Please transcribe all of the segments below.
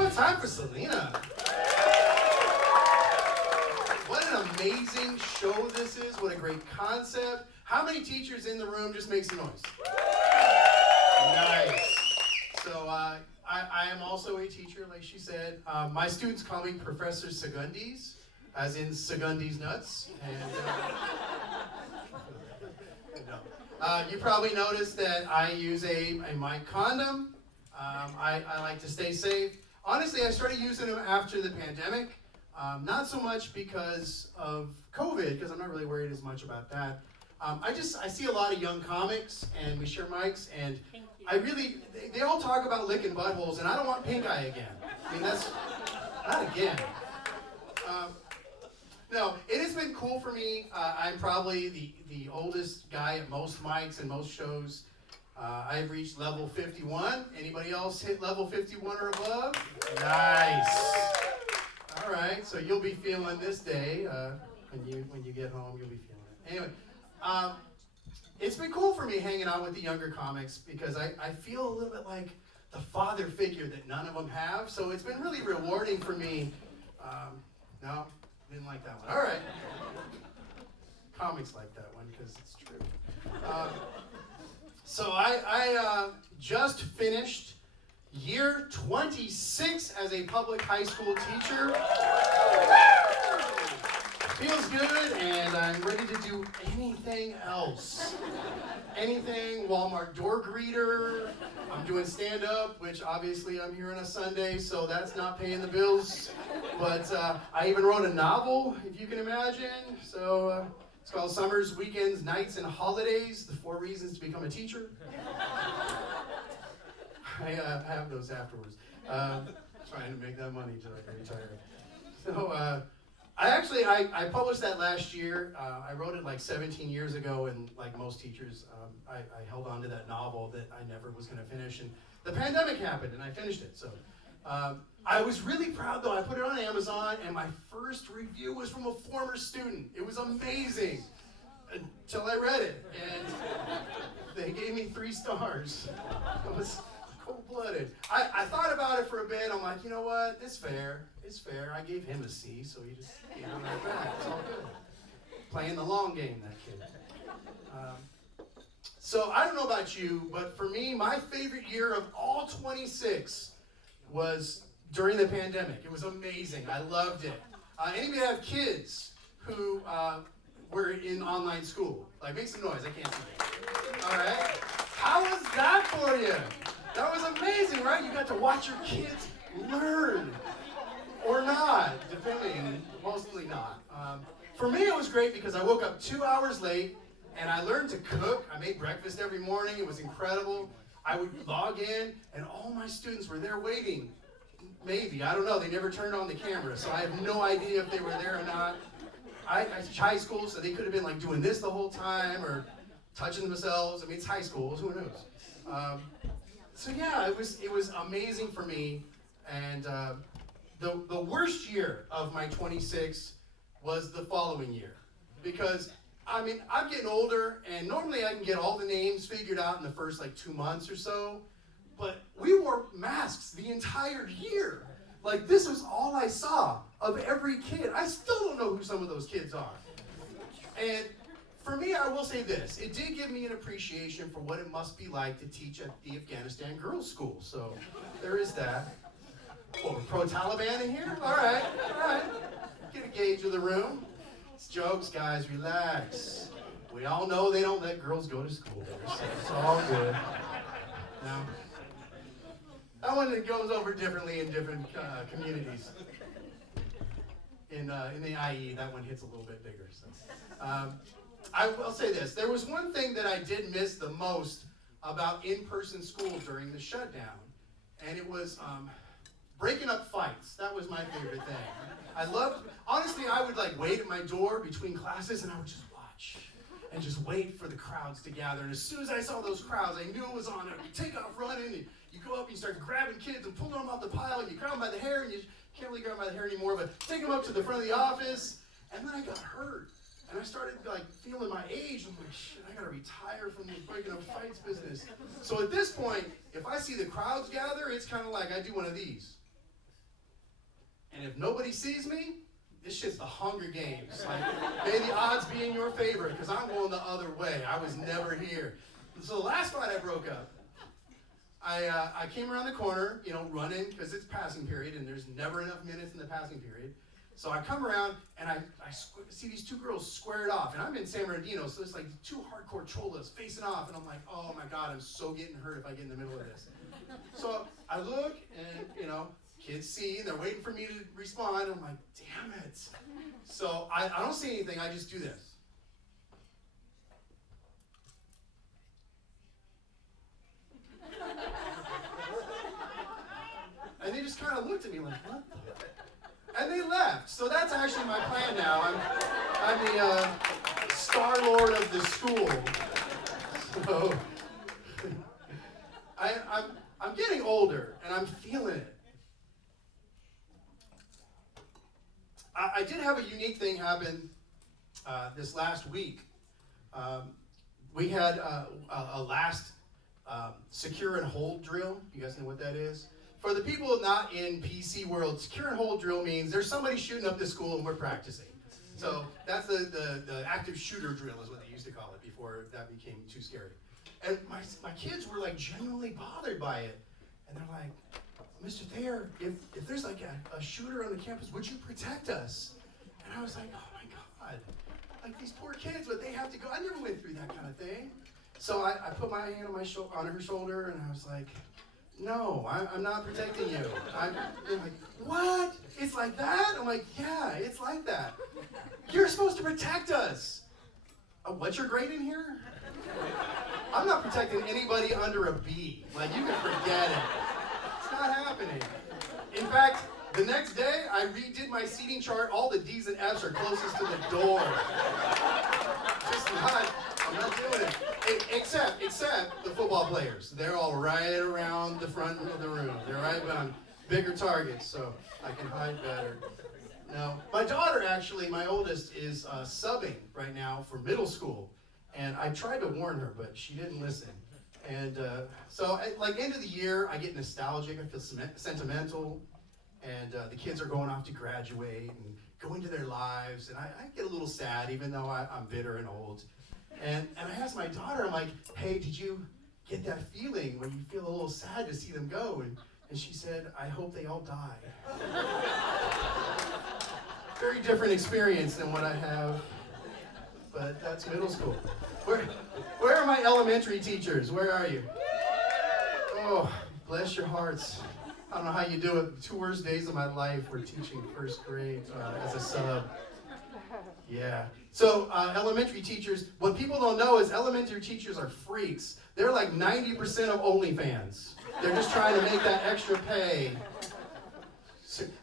much time for Selena. What an amazing show this is. What a great concept. How many teachers in the room? Just make some noise. Nice. So I am also a teacher, like she said. My students call me Professor Segundis, as in Segundis nuts. And you probably noticed that I use a mic condom. I like to stay safe. Honestly, I started using them after the pandemic. Not so much because of COVID, because I'm not really worried as much about that. I see a lot of young comics, and we share mics, and they all talk about licking buttholes, and I don't want pink eye again. I mean, that's, not again. No, it has been cool for me. I'm probably the oldest guy at most mics and most shows. I've reached level 51. Anybody else hit level 51 or above? Nice. All right, so you'll be feeling this day when you get home. You'll be feeling it. Anyway, it's been cool for me hanging out with the younger comics because I feel a little bit like the father figure that none of them have. So it's been really rewarding for me. No, didn't like that one. All right. Comics like that one because it's true. So I just finished year 26 as a public high school teacher. Feels good, and I'm ready to do anything else. Anything, Walmart door greeter. I'm doing stand-up, which obviously I'm here on a Sunday, so that's not paying the bills. But I even wrote a novel, if you can imagine. So it's called Summers, Weekends, Nights, and Holidays, The 4 Reasons to Become a Teacher. I have those afterwards. Trying to make that money until I can retire. So I published that last year. I wrote it like 17 years ago, and like most teachers, I held on to that novel that I never was going to finish. And the pandemic happened, and I finished it. So I was really proud, though. I put it on Amazon, and my first review was from a former student. It was amazing until I read it, and they gave me 3 stars. It was cold-blooded. I thought about it for a bit. I'm like, you know what? It's fair. It's fair. I gave him a C, so he just gave it right back. It's all good. Playing the long game, that kid. So I don't know about you, but for me, my favorite year of all 26 was during the pandemic. It was amazing. I loved it. Anybody have kids who were in online school? Like, make some noise. I can't see it. All right. How was that for you? That was amazing, right? You got to watch your kids learn. Or not, depending. Mostly not. For me, it was great because I woke up 2 hours late, and I learned to cook. I made breakfast every morning. It was incredible. I would log in, and all my students were there waiting. Maybe. I don't know. They never turned on the camera, so I have no idea if they were there or not. I teach high school, so they could have been like doing this the whole time or touching themselves. I mean, it's high school. Who knows? So yeah, it was amazing for me. And the worst year of my 26 was the following year. Because, I mean, I'm getting older, and normally I can get all the names figured out in the first, 2 months or so. But we wore masks the entire year. Like, this was all I saw of every kid. I still don't know who some of those kids are. And for me, I will say this. It did give me an appreciation for what it must be like to teach at the Afghanistan girls' school. So there is that. Oh, we're pro-Taliban in here? All right. Get a gauge of the room. It's jokes, guys. Relax. We all know they don't let girls go to school there, so it's all good. Now, that one goes over differently in different communities. In the IE, that one hits a little bit bigger. So, I will say this. There was one thing that I did miss the most about in-person school during the shutdown, and it was breaking up fights. That was my favorite thing. Honestly, I would wait at my door between classes, and I would just watch and just wait for the crowds to gather. And as soon as I saw those crowds, I knew it was on. You take off running, and you go up and you start grabbing kids and pulling them off the pile, and you grab them by the hair, and you can't really grab them by the hair anymore, but take them up to the front of the office. And then I got hurt. And I started feeling my age. I'm like, shit, I gotta retire from this breaking up fights business. So at this point, if I see the crowds gather, it's kind of like I do one of these. And if nobody sees me, this shit's the Hunger Games. Like, may the odds be in your favor, because I'm going the other way. I was never here. So the last fight I broke up, I came around the corner, running, because it's passing period, and there's never enough minutes in the passing period. So I come around, and I see these two girls squared off, and I'm in San Bernardino, so it's like two hardcore cholas facing off, and I'm like, oh my God, I'm so getting hurt if I get in the middle of this. So I look, and, kids see, and they're waiting for me to respond, and I'm like, damn it. So I don't say anything, I just do this. And they just kind of looked at me like, what the? And they left. So that's actually my plan now. I'm the Star Lord of the school. So I'm getting older, and I'm feeling it. I did have a unique thing happen this last week. We had a last secure and hold drill. You guys know what that is? For the people not in PC world, secure and hold drill means there's somebody shooting up the school and we're practicing. So that's the active shooter drill is what they used to call it before that became too scary. And my kids were like genuinely bothered by it. And they're like, Mr. Thayer, if there's like a shooter on the campus, would you protect us? And I was like, oh my God, like these poor kids, but they have to go. I never went through that kind of thing. So I put my hand on her shoulder, and I was like, no, I'm not protecting you. They're like, what? It's like that? I'm like, yeah, it's like that. You're supposed to protect us. What's your grade in here? I'm not protecting anybody under a B. Like, you can forget it. It's not happening. In fact, the next day, I redid my seating chart. All the D's and F's are closest to the door. I'm not doing it. Except the football players. They're all right around the front of the room. They're right on bigger targets, so I can hide better. Now, my daughter, actually, my oldest, is subbing right now for middle school. And I tried to warn her, but she didn't listen. And so, at end of the year, I get nostalgic. I feel sentimental. And the kids are going off to graduate and go into their lives. And I get a little sad, even though I'm bitter and old. And I asked my daughter, I'm like, hey, did you get that feeling when you feel a little sad to see them go? And she said, I hope they all die. Very different experience than what I have, but that's middle school. Where are my elementary teachers? Where are you? Oh, bless your hearts. I don't know how you do it. 2 worst days of my life were teaching first grade as a sub. Yeah. So elementary teachers, what people don't know is elementary teachers are freaks. They're like 90% of OnlyFans. They're just trying to make that extra pay.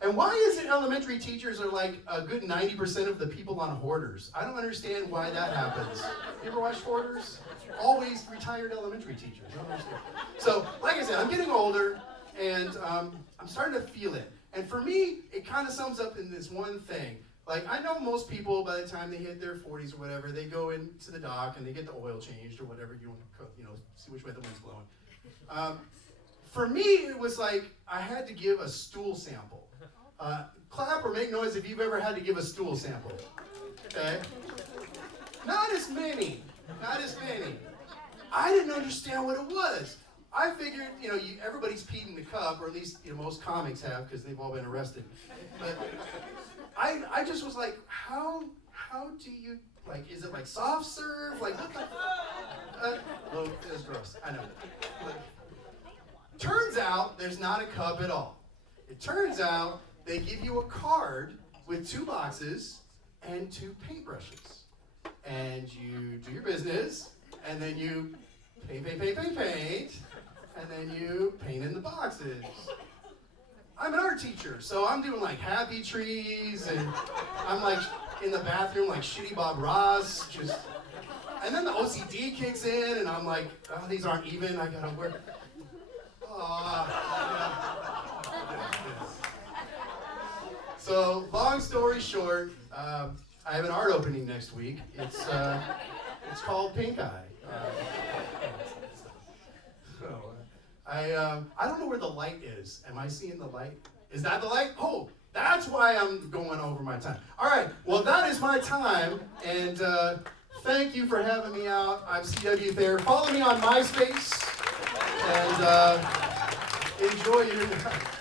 And why is it elementary teachers are like a good 90% of the people on Hoarders? I don't understand why that happens. You ever watch Hoarders? Always retired elementary teachers. I don't understand. So, like I said, I'm getting older, and I'm starting to feel it. And for me, it kind of sums up in this one thing. Like, I know most people, by the time they hit their 40s or whatever, they go into the dock and they get the oil changed or whatever you want to cook, see which way the wind's blowing. For me, it was like I had to give a stool sample. Clap or make noise if you've ever had to give a stool sample. Okay? Not as many. I didn't understand what it was. I figured, everybody's peed in the cup, or at least most comics have, because they've all been arrested. But I just was like, how do you, is it like soft serve? Like, what the, well, it's gross, I know. But turns out there's not a cup at all. It turns out they give you a card with 2 boxes and 2 paintbrushes. And you do your business, and then you paint, and then you paint in the boxes. I'm an art teacher, so I'm doing like happy trees, and I'm like in the bathroom like shitty Bob Ross, and then the OCD kicks in, and I'm like, oh, these aren't even, I gotta work. So, long story short, I have an art opening next week. It's called Pink Eye. I don't know where the light is. Am I seeing the light? Is that the light? Oh, That's why I'm going over my time. All right, well, that is my time, and thank you for having me out. I'm C.W. Thayer. Follow me on MySpace, and enjoy your night.